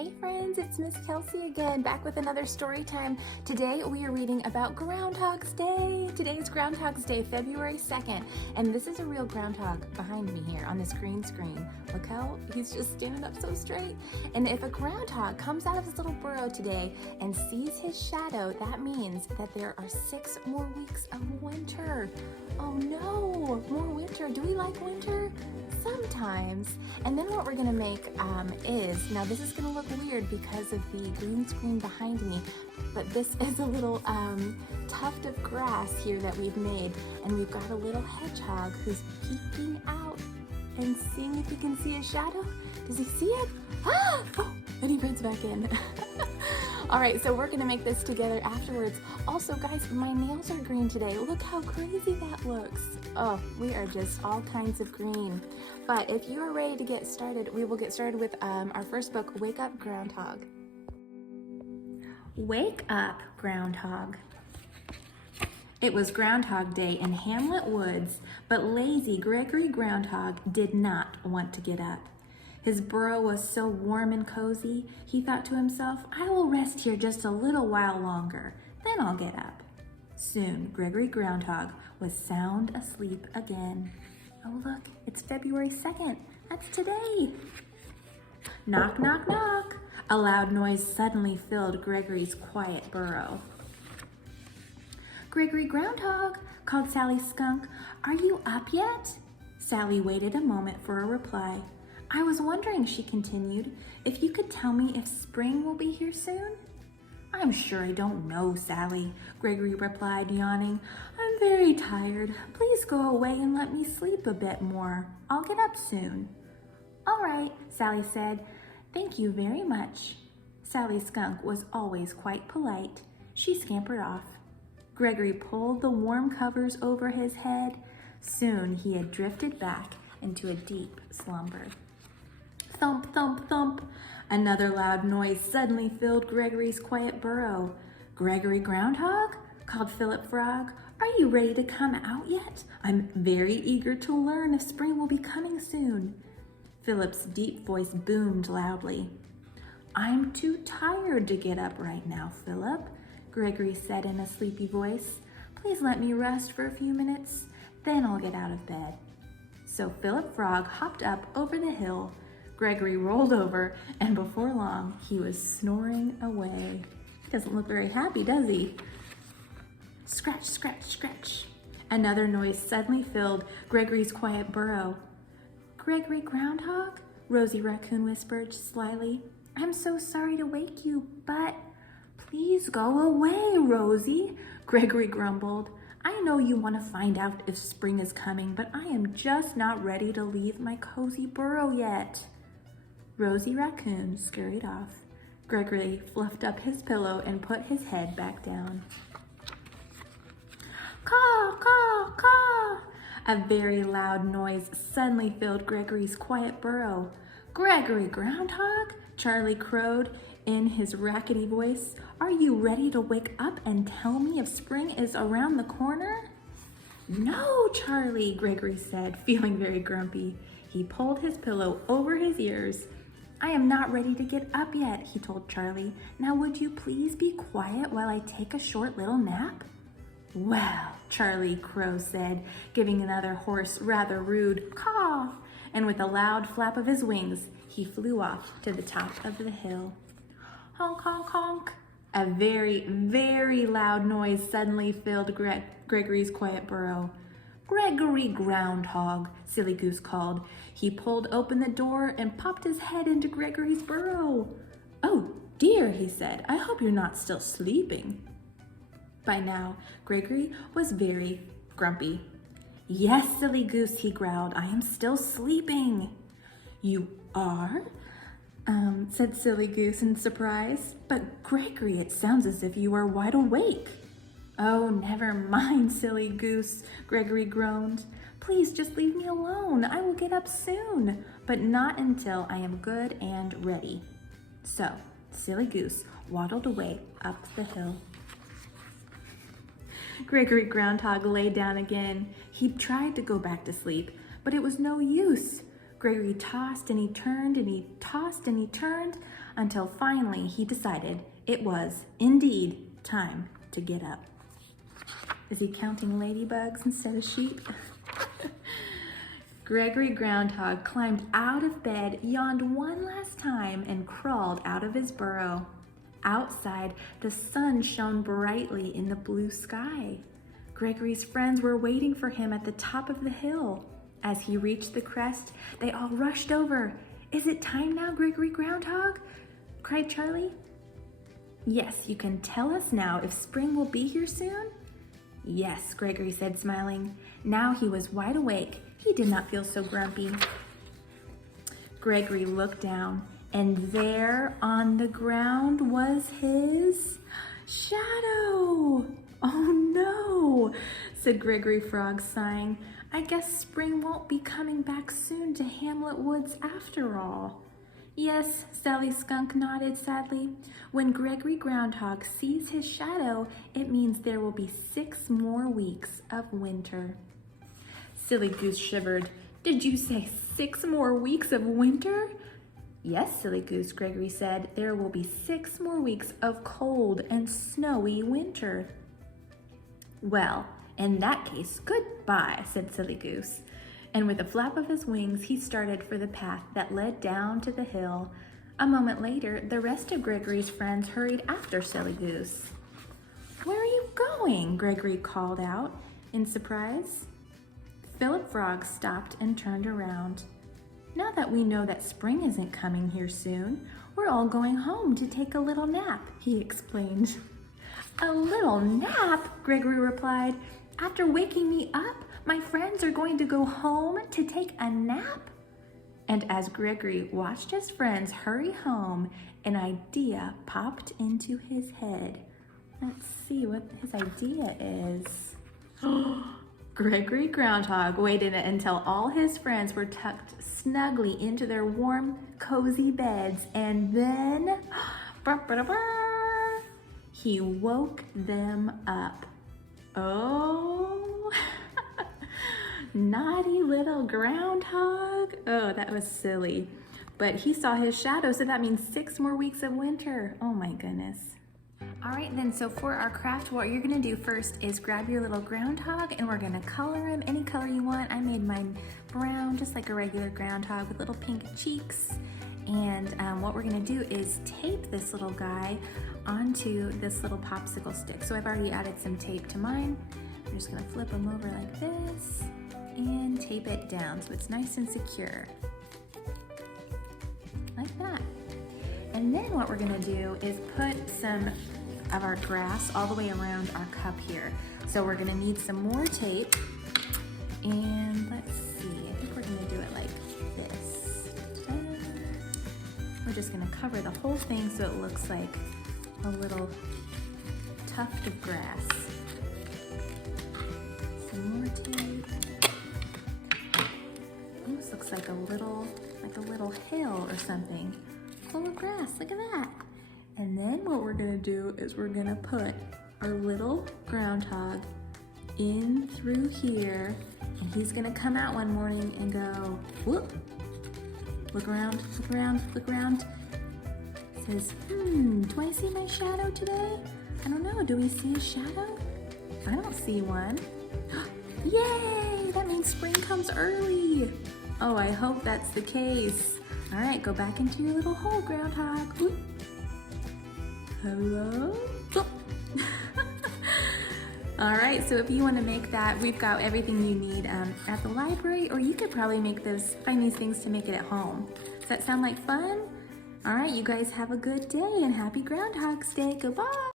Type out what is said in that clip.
Hey friends, it's Miss Kelsey again, back with another story time. Today we are reading about Groundhogs Day. Today is Groundhogs Day, February 2nd, and this is a real groundhog behind me here on this green screen. Look how he's just standing up so straight. And if a groundhog comes out of his little burrow today and sees his shadow, that means that there are 6 more weeks of winter. Oh no, more winter. Do we like winter? Sometimes. And then what we're gonna make is, now this is gonna look weird because of the green screen behind me, but this is a little tuft of grass here that we've made, and we've got a little hedgehog who's peeking out and seeing if he can see a shadow. Does he see it? Ah! Oh, and he runs back in. All right, so we're gonna make this together afterwards. Also, guys, my nails are green today. Look how crazy that looks. Oh, we are just all kinds of green. But if you are ready to get started, we will get started with our first book, Wake Up, Groundhog. Wake up, Groundhog. It was Groundhog Day in Hamlet Woods, but lazy Gregory Groundhog did not want to get up. His burrow was so warm and cozy, he thought to himself, I will rest here just a little while longer, then I'll get up. Soon, Gregory Groundhog was sound asleep again. Oh look, it's February 2nd. That's today. Knock, knock, knock. A loud noise suddenly filled Gregory's quiet burrow. Gregory Groundhog, called Sally Skunk, are you up yet? Sally waited a moment for a reply. I was wondering, she continued, if you could tell me if spring will be here soon? I'm sure I don't know, Sally, Gregory replied, yawning. I'm very tired. Please go away and let me sleep a bit more. I'll get up soon. All right, Sally said. Thank you very much. Sally Skunk was always quite polite. She scampered off. Gregory pulled the warm covers over his head. Soon he had drifted back into a deep slumber. Thump, thump, thump. Another loud noise suddenly filled Gregory's quiet burrow. Gregory Groundhog, called Philip Frog, are you ready to come out yet? I'm very eager to learn if spring will be coming soon. Philip's deep voice boomed loudly. I'm too tired to get up right now, Philip, Gregory said in a sleepy voice. Please let me rest for a few minutes, then I'll get out of bed. So Philip Frog hopped up over the hill. Gregory rolled over, and before long, he was snoring away. He doesn't look very happy, does he? Scratch, scratch, scratch. Another noise suddenly filled Gregory's quiet burrow. Gregory Groundhog? Rosie Raccoon whispered slyly. I'm so sorry to wake you, but please go away, Rosie, Gregory grumbled. I know you want to find out if spring is coming, but I am just not ready to leave my cozy burrow yet. Rosie Raccoon scurried off. Gregory fluffed up his pillow and put his head back down. Caw, caw, caw! A very loud noise suddenly filled Gregory's quiet burrow. Gregory Groundhog, Charlie crowed in his rackety voice. Are you ready to wake up and tell me if spring is around the corner? No, Charlie, Gregory said, feeling very grumpy. He pulled his pillow over his ears. I am not ready to get up yet, he told Charlie. Now would you please be quiet while I take a short little nap? Well, Charlie Crow said, giving another hoarse, rather rude caw, and with a loud flap of his wings, he flew off to the top of the hill. Honk, honk, honk. A very, very loud noise suddenly filled Gregory's quiet burrow. Gregory Groundhog, Silly Goose called. He pulled open the door and popped his head into Gregory's burrow. Oh dear, he said, I hope you're not still sleeping. By now, Gregory was very grumpy. Yes, Silly Goose, he growled, I am still sleeping. You are? Said Silly Goose in surprise. But Gregory, it sounds as if you are wide awake. Oh, never mind, Silly Goose, Gregory groaned. Please just leave me alone. I will get up soon, but not until I am good and ready. So, Silly Goose waddled away up the hill. Gregory Groundhog lay down again. He tried to go back to sleep, but it was no use. Gregory tossed and he turned and he tossed and he turned until finally he decided it was indeed time to get up. Is he counting ladybugs instead of sheep? Gregory Groundhog climbed out of bed, yawned one last time, and crawled out of his burrow. Outside, the sun shone brightly in the blue sky. Gregory's friends were waiting for him at the top of the hill. As he reached the crest, they all rushed over. "Is it time now, Gregory Groundhog?" cried Charlie. "Yes, you can tell us now if spring will be here soon?" "Yes," Gregory said, smiling. Now he was wide awake. He did not feel so grumpy. Gregory looked down, and there on the ground was his shadow. "Oh no," said Gregory Frog, sighing. "I guess spring won't be coming back soon to Hamlet Woods after all." "Yes," Sally Skunk nodded sadly. "When Gregory Groundhog sees his shadow, it means there will be 6 more weeks of winter." Silly Goose shivered. "Did you say 6 more weeks of winter?" "Yes, Silly Goose," Gregory said. "There will be 6 more weeks of cold and snowy winter." "Well, in that case, goodbye," said Silly Goose. And with a flap of his wings, he started for the path that led down to the hill. A moment later, the rest of Gregory's friends hurried after Silly Goose. "Where are you going?" Gregory called out in surprise. Philip Frog stopped and turned around. "Now that we know that spring isn't coming here soon, we're all going home to take a little nap," he explained. "A little nap?" Gregory replied. "After waking me up, my friends are going to go home to take a nap?" And as Gregory watched his friends hurry home, an idea popped into his head. Let's see what his idea is. Gregory Groundhog waited until all his friends were tucked snugly into their warm, cozy beds, and then he woke them up. Oh, naughty little groundhog. Oh, that was silly. But he saw his shadow, so that means 6 more weeks of winter. Oh my goodness. All right then, so for our craft, what you're gonna do first is grab your little groundhog and we're gonna color him any color you want. I made mine brown, just like a regular groundhog with little pink cheeks. And what we're gonna do is tape this little guy onto this little popsicle stick. So I've already added some tape to mine. I'm just gonna flip him over like this and tape it down so it's nice and secure. Like that. And then what we're gonna do is put some of our grass all the way around our cup here. So we're gonna need some more tape. And let's see, I think we're gonna do it like this. We're just gonna cover the whole thing so it looks like a little tuft of grass. Some more tape. Almost looks like a little hill or something full of grass. Look at that. And then what we're gonna do is we're gonna put our little groundhog in through here, and he's gonna come out one morning and go, whoop, look around, look around, look around. Says, do I see my shadow today? I don't know, do we see a shadow? I don't see one. Yay, that means spring comes early. Oh, I hope that's the case. All right, go back into your little hole, groundhog. Whoop. Hello? Oh. All right, so if you want to make that, we've got everything you need at the library, or you could probably find these things to make it at home. Does that sound like fun? All right, you guys have a good day and happy Groundhog's Day. Goodbye.